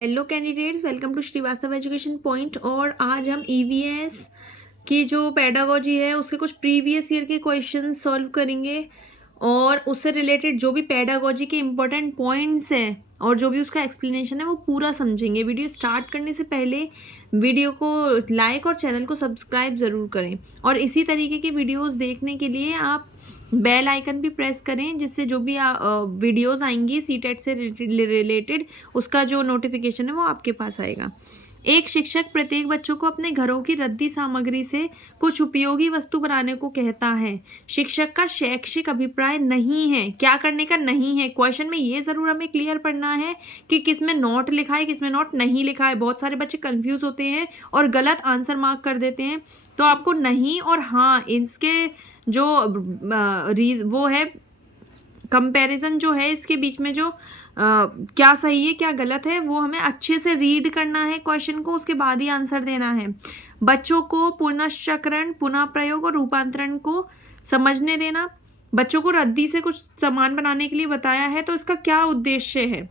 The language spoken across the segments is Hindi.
Hello candidates, welcome to Srivastava education point. और आज हम ईवीएस की जो पेडागोजी है उसके कुछ प्रीवियस ईयर के क्वेश्चन सॉल्व करेंगे और उससे रिलेटेड जो भी पेडागोजी के इम्पोर्टेंट पॉइंट्स हैं और जो भी उसका एक्सप्लेनेशन है वो पूरा समझेंगे। वीडियो स्टार्ट करने से पहले वीडियो को लाइक और चैनल को सब्सक्राइब ज़रूर करें और इसी तरीके की वीडियोस देखने के लिए आप बेल आइकन भी प्रेस करें, जिससे जो भी वीडियोस आएंगी सीटेट से रिलेटेड उसका जो नोटिफिकेशन है वो आपके पास आएगा। एक शिक्षक प्रत्येक बच्चों को अपने घरों की रद्दी सामग्री से कुछ उपयोगी वस्तु बनाने को कहता है। शिक्षक का शैक्षिक अभिप्राय नहीं है। क्या करने का नहीं है? क्वेश्चन में ये जरूर हमें क्लियर पढ़ना है कि किसमें नॉट लिखा है, किसमें नॉट नहीं लिखा है। बहुत सारे बच्चे कंफ्यूज होते हैं और गलत आंसर मार्क कर देते हैं। तो आपको नहीं और हाँ इसके जो वो है कंपैरिजन जो है इसके बीच में जो क्या सही है क्या गलत है वो हमें अच्छे से रीड करना है क्वेश्चन को, उसके बाद ही आंसर देना है। बच्चों को पुनश्चक्रण, पुनः प्रयोग और रूपांतरण को समझने देना। बच्चों को रद्दी से कुछ सामान बनाने के लिए बताया है, तो इसका क्या उद्देश्य है?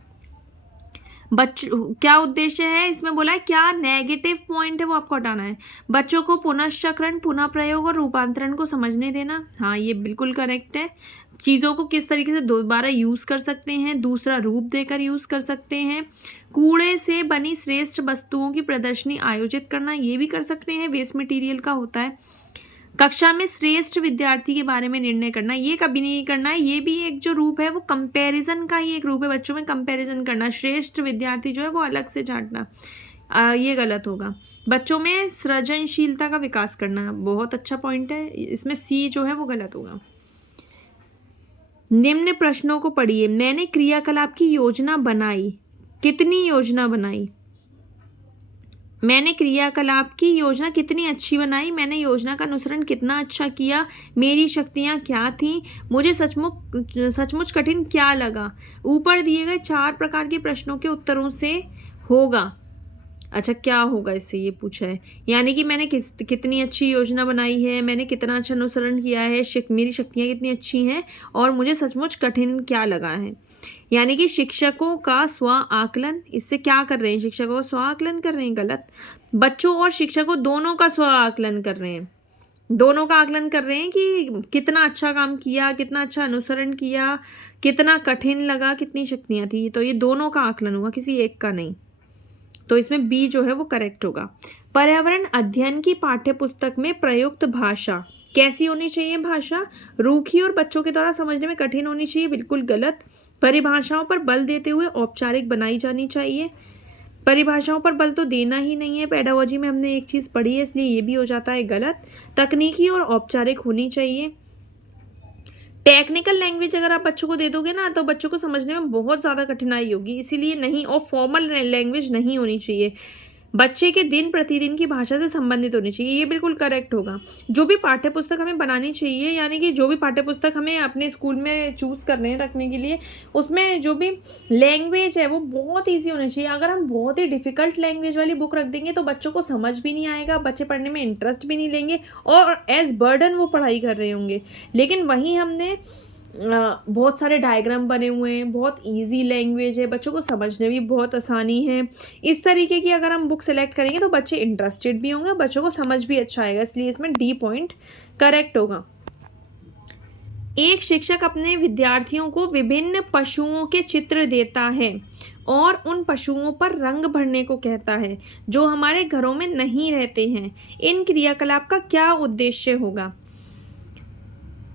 क्या उद्देश्य है इसमें बोला है, क्या नेगेटिव पॉइंट है वो आपको हटाना है। बच्चों को पुनश्चक्रण, पुनः प्रयोग और रूपांतरण को समझने देना। हाँ, ये बिल्कुल करेक्ट है। चीज़ों को किस तरीके से दोबारा यूज कर सकते हैं, दूसरा रूप देकर यूज कर सकते हैं। कूड़े से बनी श्रेष्ठ वस्तुओं की प्रदर्शनी आयोजित करना, ये भी कर सकते हैं, वेस्ट मटेरियल का होता है। कक्षा में श्रेष्ठ विद्यार्थी के बारे में निर्णय करना, ये कभी नहीं करना है। ये भी एक जो रूप है वो कंपैरिजन का ही एक रूप है। बच्चों में कंपैरिजन करना, श्रेष्ठ विद्यार्थी जो है वो अलग से छांटना, ये गलत होगा। बच्चों में सृजनशीलता का विकास करना, बहुत अच्छा पॉइंट है, इसमें सी जो है वो गलत होगा। निम्न प्रश्नों को पढ़िए। मैंने क्रियाकलाप की योजना बनाई। कितनी योजना बनाई? मैंने क्रियाकलाप की योजना कितनी अच्छी बनाई। मैंने योजना का अनुसरण कितना अच्छा किया। मेरी शक्तियाँ क्या थीं। मुझे सचमुच कठिन क्या लगा। ऊपर दिए गए 4 प्रकार के प्रश्नों के उत्तरों से होगा। अच्छा, क्या होगा इससे ये पूछा है, यानी कि मैंने कितनी अच्छी योजना बनाई है, मैंने कितना अच्छा अनुसरण किया है, मेरी शक्तियाँ कितनी अच्छी हैं और मुझे सचमुच कठिन क्या लगा है। यानी कि शिक्षकों का स्व आकलन, इससे क्या कर रहे हैं, शिक्षकों का स्व आकलन कर रहे हैं, गलत। बच्चों और शिक्षकों दोनों का स्व आकलन कर रहे हैं, दोनों का आकलन कर रहे हैं कि कितना अच्छा काम किया, कितना अच्छा अनुसरण किया, कितना कठिन लगा, कितनी शक्तियाँ थी। तो ये दोनों का आकलन हुआ, किसी एक का नहीं। तो इसमें बी जो है वो करेक्ट होगा। पर्यावरण अध्ययन की पाठ्यपुस्तक में प्रयुक्त भाषा कैसी होनी चाहिए? भाषा रूखी और बच्चों के द्वारा समझने में कठिन होनी चाहिए, बिल्कुल गलत। परिभाषाओं पर बल देते हुए औपचारिक बनाई जानी चाहिए। परिभाषाओं पर बल तो देना ही नहीं है, पेडागोजी में हमने एक चीज़ पढ़ी है इसलिए ये भी हो जाता है गलत। तकनीकी और औपचारिक होनी चाहिए। टेक्निकल लैंग्वेज अगर आप बच्चों को दे दोगे ना तो बच्चों को समझने में बहुत ज़्यादा कठिनाई होगी, इसीलिए नहीं। और फॉर्मल लैंग्वेज नहीं होनी चाहिए। बच्चे के दिन प्रतिदिन की भाषा से संबंधित होनी चाहिए, ये बिल्कुल करेक्ट होगा। जो भी पाठ्यपुस्तक हमें बनानी चाहिए, यानी कि जो भी पाठ्यपुस्तक हमें अपने स्कूल में चूज़ करने हैं रखने के लिए, उसमें जो भी लैंग्वेज है वो बहुत ईजी होनी चाहिए। अगर हम बहुत ही डिफ़िकल्ट लैंग्वेज वाली बुक रख देंगे तो बच्चों को समझ भी नहीं आएगा, बच्चे पढ़ने में इंटरेस्ट भी नहीं लेंगे और एज बर्डन वो पढ़ाई कर रहे होंगे। लेकिन वहीं हमने बहुत सारे डायग्राम बने हुए हैं, बहुत इजी लैंग्वेज है, बच्चों को समझने में बहुत आसानी है, इस तरीके की अगर हम बुक सेलेक्ट करेंगे तो बच्चे इंटरेस्टेड भी होंगे, बच्चों को समझ भी अच्छा आएगा, इसलिए इसमें डी पॉइंट करेक्ट होगा। एक शिक्षक अपने विद्यार्थियों को विभिन्न पशुओं के चित्र देता है और उन पशुओं पर रंग भरने को कहता है जो हमारे घरों में नहीं रहते हैं। इन क्रियाकलाप का क्या उद्देश्य होगा?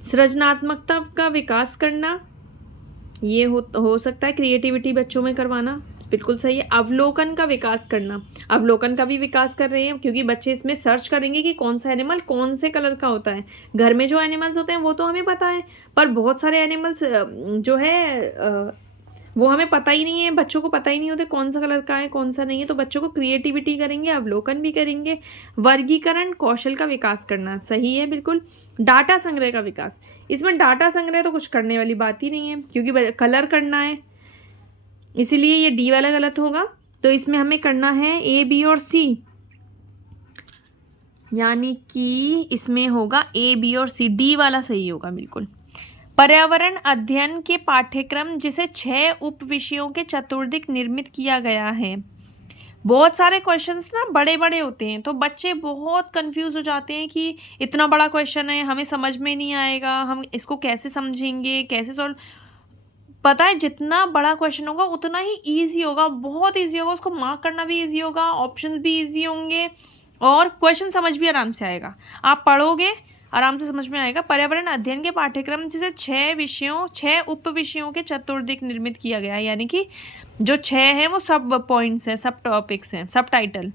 सृजनात्मकता का विकास करना, ये हो सकता है क्रिएटिविटी बच्चों में करवाना, बिल्कुल सही है। अवलोकन का विकास करना, अवलोकन का भी विकास कर रहे हैं क्योंकि बच्चे इसमें सर्च करेंगे कि कौन सा एनिमल कौन से कलर का होता है। घर में जो एनिमल्स होते हैं वो तो हमें पता है, पर बहुत सारे एनिमल्स जो है वो हमें पता ही नहीं है, बच्चों को पता ही नहीं होते कौन सा कलर का है कौन सा नहीं है। तो बच्चों को क्रिएटिविटी करेंगे, अवलोकन भी करेंगे। वर्गीकरण कौशल का विकास करना, सही है बिल्कुल। डाटा संग्रह का विकास, इसमें डाटा संग्रह तो कुछ करने वाली बात ही नहीं है क्योंकि कलर करना है, इसीलिए ये डी वाला गलत होगा। तो इसमें हमें करना है ए, बी और सी, यानी कि इसमें होगा ए, बी और सी, डी वाला सही होगा बिल्कुल। पर्यावरण अध्ययन के पाठ्यक्रम जिसे 6 उप विषयों के चतुर्दिक निर्मित किया गया है, बहुत सारे क्वेश्चंस ना बड़े बड़े होते हैं, तो बच्चे बहुत कंफ्यूज हो जाते हैं कि इतना बड़ा क्वेश्चन है, हमें समझ में नहीं आएगा, हम इसको कैसे समझेंगे, कैसे सॉल्व। पता है जितना बड़ा क्वेश्चन होगा उतना ही ईजी होगा, बहुत ईजी होगा, उसको मार्क करना भी ईजी होगा, ऑप्शन भी ईजी होंगे और क्वेश्चन समझ भी आराम से आएगा। आप पढ़ोगे आराम से समझ में आएगा। पर्यावरण अध्ययन के पाठ्यक्रम जिसे 6 उप विषयों के चतुर्दिक निर्मित किया गया है, यानी कि जो 6 हैं वो सब पॉइंट्स हैं, सब टॉपिक्स हैं, सब टाइटल,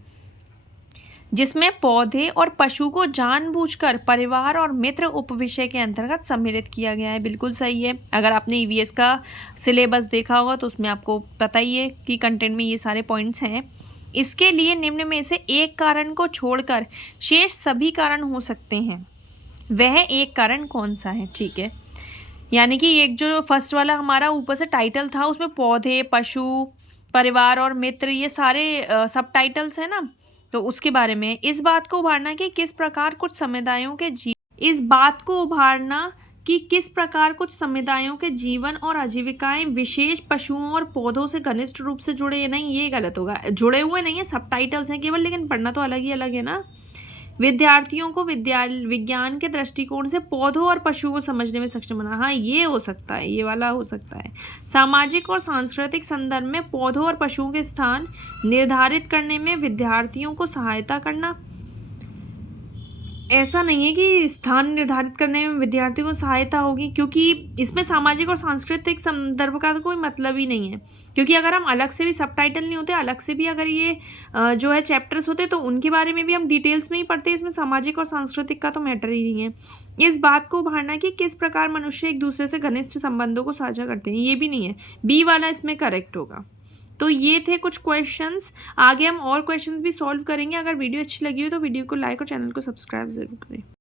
जिसमें पौधे और पशु को जानबूझकर परिवार और मित्र उपविषय के अंतर्गत सम्मिलित किया गया है। बिल्कुल सही है। अगर आपने ईवीएस का सिलेबस देखा होगा तो उसमें आपको पता ही है कि कंटेंट में ये सारे पॉइंट्स हैं। इसके लिए निम्न में से एक कारण को छोड़कर शेष सभी कारण हो सकते हैं। वह एक कारण कौन सा है? ठीक है, यानी कि एक जो फर्स्ट वाला हमारा ऊपर से टाइटल था उसमें पौधे, पशु, परिवार और मित्र, ये सारे सब टाइटल्स हैं ना, तो उसके बारे में इस बात को उभारना कि किस प्रकार कुछ समुदायों के जीवन और आजीविकाएं विशेष पशुओं और पौधों से घनिष्ठ रूप से जुड़े हैं। नहीं, ये गलत होगा, जुड़े हुए नहीं है, सब टाइटल्स हैं केवल, लेकिन पढ़ना तो अलग ही अलग है ना। विद्यार्थियों को विज्ञान के दृष्टिकोण से पौधों और पशुओं को समझने में सक्षम बना। हाँ, ये हो सकता है, ये वाला हो सकता है। सामाजिक और सांस्कृतिक संदर्भ में पौधों और पशुओं के स्थान निर्धारित करने में विद्यार्थियों को सहायता करना। ऐसा नहीं है कि स्थान निर्धारित करने में विद्यार्थियों को सहायता होगी, क्योंकि इसमें सामाजिक और सांस्कृतिक संदर्भ का तो कोई मतलब ही नहीं है। क्योंकि अगर हम अलग से भी सब टाइटल नहीं होते, अलग से भी अगर ये जो है चैप्टर्स होते तो उनके बारे में भी हम डिटेल्स में ही पढ़ते, इसमें सामाजिक और सांस्कृतिक का तो मैटर ही नहीं है। इस बात को उभारना कि किस प्रकार मनुष्य एक दूसरे से घनिष्ठ संबंधों को साझा करते हैं, ये भी नहीं है। बी वाला इसमें करेक्ट होगा। तो ये थे कुछ क्वेश्चंस। आगे हम और क्वेश्चंस भी सॉल्व करेंगे। अगर वीडियो अच्छी लगी हो तो वीडियो को लाइक और चैनल को सब्सक्राइब ज़रूर करें।